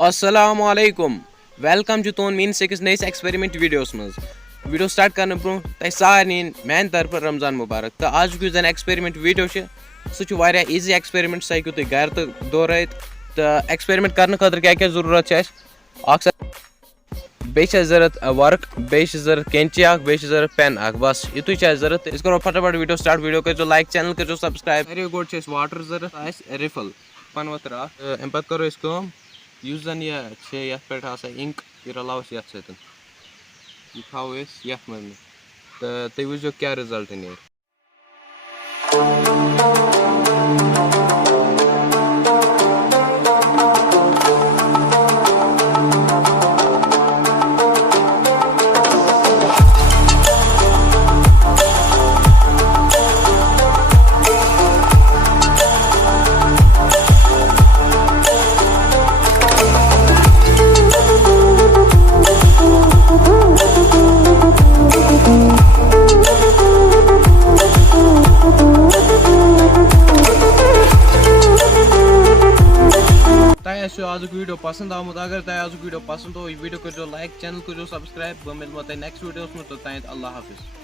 Assalamualaikum. Welcome to Ton Mean 6 nice experiment videos मज video start करने bro तह सारे मान तरफ रमजान मुबारक तो आज जन एक्सपेरिमेंट वीडियो सह इजी एक्सपेरिमेंट सह हेकू तुम घर तो दोहरात तो एक्सपेरिमेंट करने खतर क्या क्या जरूरत बे जरूरत वर्क बे जरूरत कैंची बे जरूरत पेन बस युत जरूरत अस करो फटाफट वीडियो स्टार्ट वीडियो करो लाइक चैनल करो सब्सक्राइब गोड वाटर जरूरत रिफल पन वतर अम पे करो युस जन ये पे इंक यह रलाव ये सत यह थो ये मज तो तुम वो क्या रिजल्ट नीर आज वीडियो पसंद आमुत अगर तह आज वीडियो पसंद हो वीडियो करो लाइक चैनल करो सब्सक्राइब बह मिलमो तह नेक्स्ट वीडियो में तो अल्लाह हाफिज।